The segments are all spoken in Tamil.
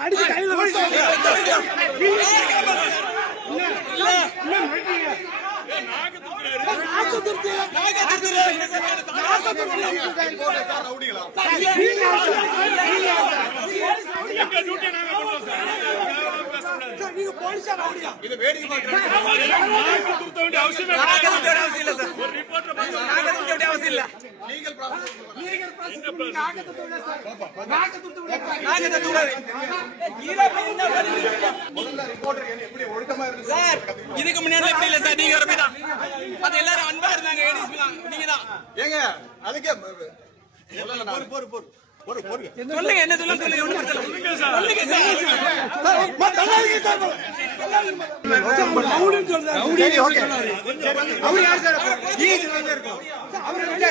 அடிச்சு கையில நீங்க போலீஸா ரவுடியா இது வேடிக்கை பார்க்கறீங்க அவசியம் இல்ல சார் ஒரு ரிப்போர்ட்டர் பார்க்க அவசியம் இல்ல லீகல் ப்ராசஸ் இதுக்கு முன்னாடி எப்படி இல்ல சார் நீங்க வரதான் அது எல்லாரும் அன்பா இருந்தாங்க நீங்க தான் ஏங்க அதுக்கே சொல்லுங்க என்ன சொல்லுங்க சொல்லுங்க சார் அவர் யார் சார் அவர்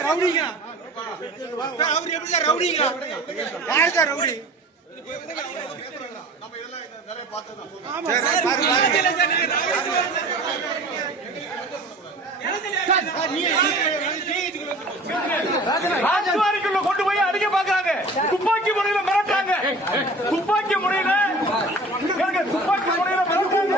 ரவுடிங்க அவர் எப்படி சார் ரவுடிங்க யார் சார் ரவுடி நம்ம இதெல்லாம் நிறைய பார்த்தோம் ராஜ்வாரிக்குள்ள கொண்டு போய் அடிக்க பாக்குறாங்க துப்பாக்கி முறையில மிரட்டாங்க துப்பாக்கி முறையில மிரட்டாங்க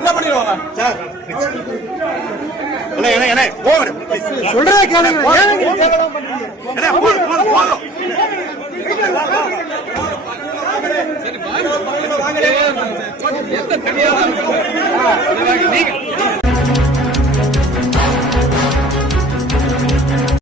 என்ன பண்ணுவாங்க சொல்ற கேளுங்க நீங்க